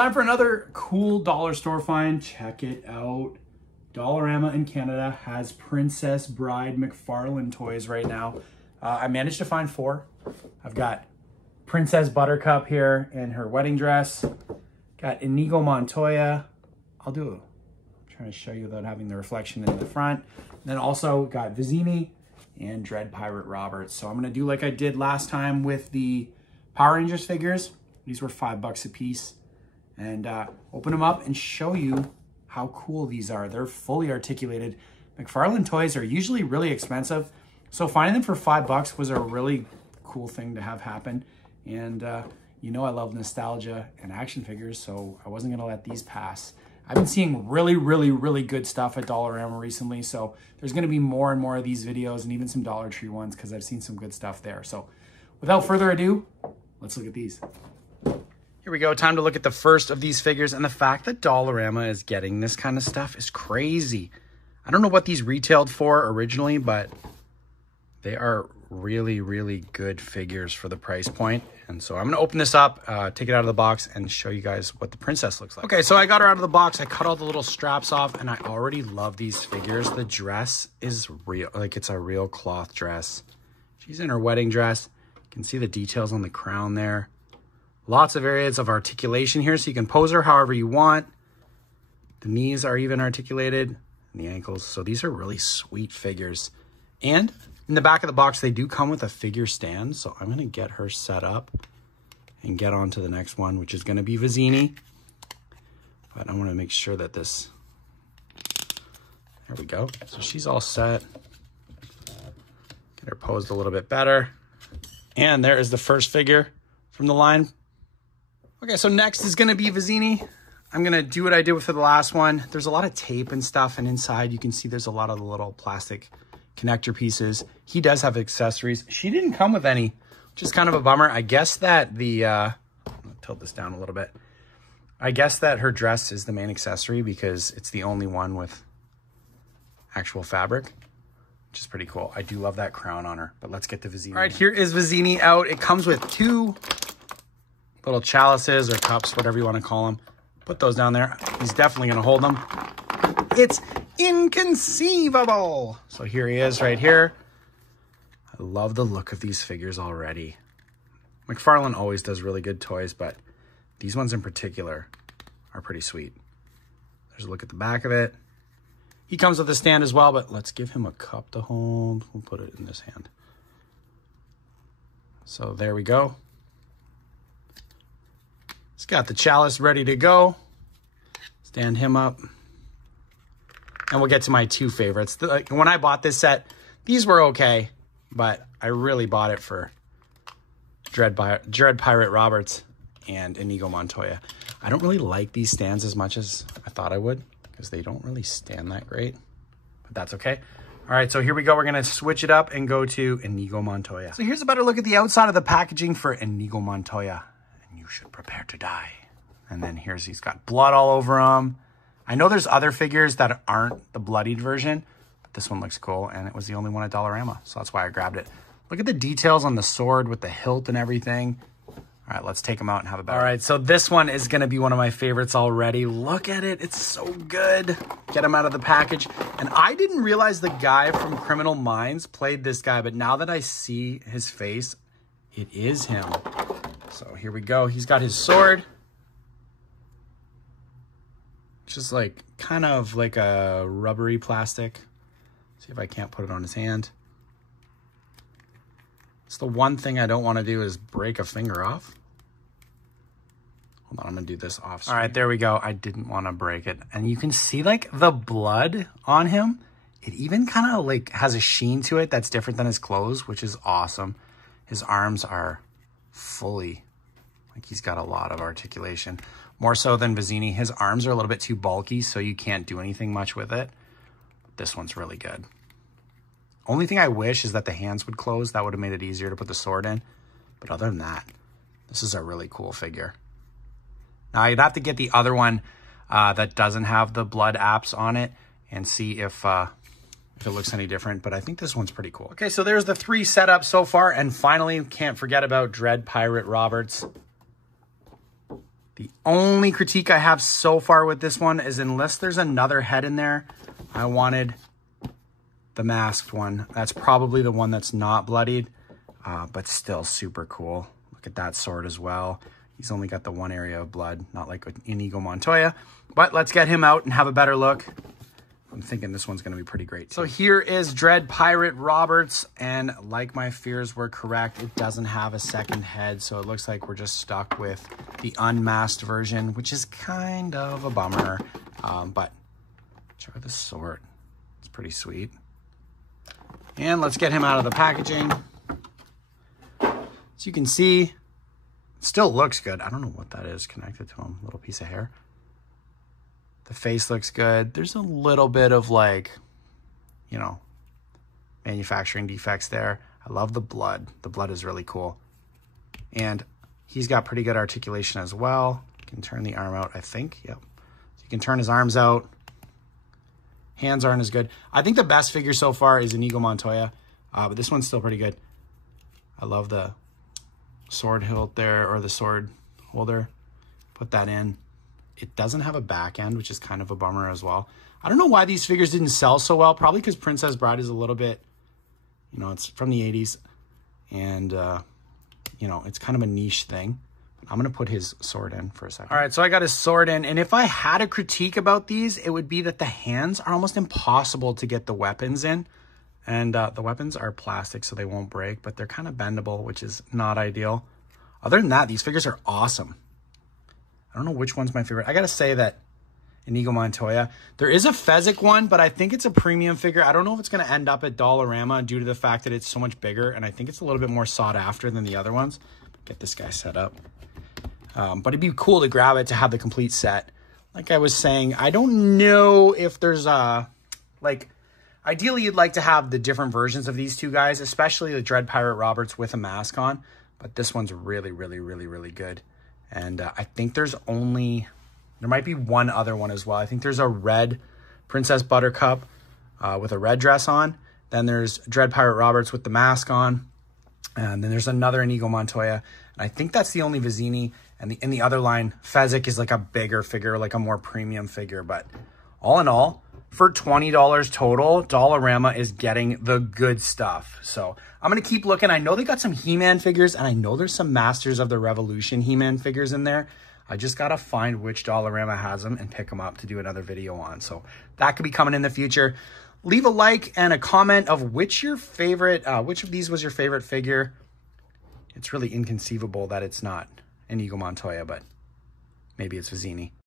time for another cool dollar store find. Check it out. Dollerama in Canada has Princess Bride McFarlane toys right now. I managed to find 4. I've got Princess Buttercup here in her wedding dress. Got Enigo Montoya. I'm trying to show you without having the reflection in the front. Then also got Vini and Dread Pirate Roberts. So I'm gonna do like I did last time with the Power Rangers figures. These were $5 a piece. And open them up and show you how cool these are. They're fully articulated. McFarlane toys are usually really expensive, so finding them for $5 was a really cool thing to have happen. And you know I love nostalgia and action figures, so I wasn't gonna let these pass. I've been seeing really good stuff at Dollarama recently, so there's gonna be more and more of these videos and even some Dollar Tree ones because I've seen some good stuff there. So without further ado, let's look at these. Here we go, time to look at the first of these figures, and the fact that Dollarama is getting this kind of stuff is crazy. I don't know what these retailed for originally, but they are really good figures for the price point. And so I'm gonna open this up, take it out of the box, and show you guys what the princess looks like. Okay, so I got her out of the box, I cut all the little straps off, and I already love these figures. The dress is real, like it's a real cloth dress. She's in her wedding dress. You can see the details on the crown there. Lots of areas of articulation here, so you can pose her however you want. The knees are even articulated, and the ankles. So these are really sweet figures. And in the back of the box, they do come with a figure stand. So I'm gonna get her set up and get on to the next one, which is gonna be Vini. But I wanna make sure that this, there we go. So she's all set. Get her posed a little bit better. And there is the first figure from the line. Okay, so next is gonna be Vini. I'm gonna do what I did with the last one. There's a lot of tape and stuff, and inside you can see there's a lot of the little plastic connector pieces. He does have accessories. She didn't come with any, which is kind of a bummer. I guess that the, I'll tilt this down a little bit. I guess that her dress is the main accessory because it's the only one with actual fabric, which is pretty cool. I do love that crown on her, but let's get to Vini. All right, here is Vini out. It comes with 2 little chalices or cups, whatever you want to call them. Put those down there. He's definitely going to hold them. It's inconceivable. So here he is right here. I love the look of these figures already. McFarlane always does really good toys, but these ones in particular are pretty sweet. There's a look at the back of it. He comes with a stand as well, but let's give him a cup to hold. We'll put it in this hand. So there we go. He's got the chalice ready to go. Stand him up. And we'll get to my 2 favorites. When I bought this set, these were okay, but I really bought it for Dread Pirate Roberts and Enigo Montoya. I don't really like these stands as much as I thought I would because they don't really stand that great, but that's okay. All right, so here we go. We're gonna switch it up and go to Enigo Montoya. So here's a better look at the outside of the packaging for Enigo Montoya. You should prepare to die. And then he's got blood all over him. I know there's other figures that aren't the bloodied version, but this one looks cool, and it was the only one at Dollarama, so that's why I grabbed it. Look at the details on the sword with the hilt and everything. All right, let's take them out and have a better. All right, so this one is gonna be one of my favorites already. Look at it, it's so good. Get him out of the package. And I didn't realize the guy from Criminal Minds played this guy, but now that I see his face, it is him. So here we go. He's got his sword. Just like, kind of like a rubbery plastic. See if I can't put it on his hand. It's the one thing I don't want to do is break a finger off. Hold on, I'm gonna do this off screen. All right, there we go. I didn't want to break it. And you can see like the blood on him. It even kind of like has a sheen to it that's different than his clothes, which is awesome. His arms are fully, like he's got a lot of articulation. More so than Vini. His arms are a little bit too bulky, so you can't do anything much with it. This one's really good. Only thing I wish is that the hands would close. That would have made it easier to put the sword in. But other than that, this is a really cool figure. Now, you'd have to get the other one that doesn't have the blood apps on it and see if it looks any different. But I think this one's pretty cool. Okay, so there's the 3 setups so far. And finally, can't forget about Dread Pirate Roberts. The only critique I have so far with this one is unless there's another head in there, I wanted the masked one. That's probably the one that's not bloodied, but still super cool. Look at that sword as well. He's only got the one area of blood, not like Enigo Montoya. But let's get him out and have a better look. I'm thinking this one's going to be pretty great too. So here is Dread Pirate Roberts, and like my fears were correct, it doesn't have a second head, so it looks like we're just stuck with the unmasked version, which is kind of a bummer, but check out the sword. It's pretty sweet. And let's get him out of the packaging. As you can see, it still looks good. I don't know what that is connected to him, little piece of hair. The face looks good. There's a little bit of like, you know, manufacturing defects there. I love the blood. The blood is really cool. And he's got pretty good articulation as well. You can turn the arm out, I think. Yep. So you can turn his arms out. Hands aren't as good. I think the best figure so far is Enigo Montoya, but this one's still pretty good. I love the sword hilt there, or the sword holder. Put that in. It doesn't have a back end, which is kind of a bummer as well. I don't know why these figures didn't sell so well. Probably because Princess Bride is a little bit, you know, it's from the 80s. And, you know, it's kind of a niche thing. I'm going to put his sword in for a second. All right, so I got his sword in. And if I had a critique about these, it would be that the hands are almost impossible to get the weapons in. And the weapons are plastic, so they won't break. But they're kind of bendable, which is not ideal. Other than that, these figures are awesome. I don't know which one's my favorite. I got to say that Enigo Montoya. There is a Fezzik one, but I think it's a premium figure. I don't know if it's going to end up at Dollarama due to the fact that it's so much bigger, and I think it's a little bit more sought after than the other ones. Get this guy set up. But it'd be cool to grab it to have the complete set. Like I was saying, I don't know if there's like, ideally you'd like to have the different versions of these two guys, especially the Dread Pirate Roberts with a mask on. But this one's really, really, really, really good. And I think there might be one other one as well. I think there's a red Princess Buttercup with a red dress on. Then there's Dread Pirate Roberts with the mask on. And then there's another Enigo Montoya. And I think that's the only Vini. And in the other line, Fezzik is like a bigger figure, like a more premium figure. But all in all, for $20 total, Dollarama is getting the good stuff. So I'm going to keep looking. I know they got some He-Man figures, and I know there's some Masters of the Revolution He-Man figures in there. I just got to find which Dollarama has them and pick them up to do another video on. So that could be coming in the future. Leave a like and a comment of which of these was your favorite figure. It's really inconceivable that it's not Enigo Montoya, but maybe it's Vini.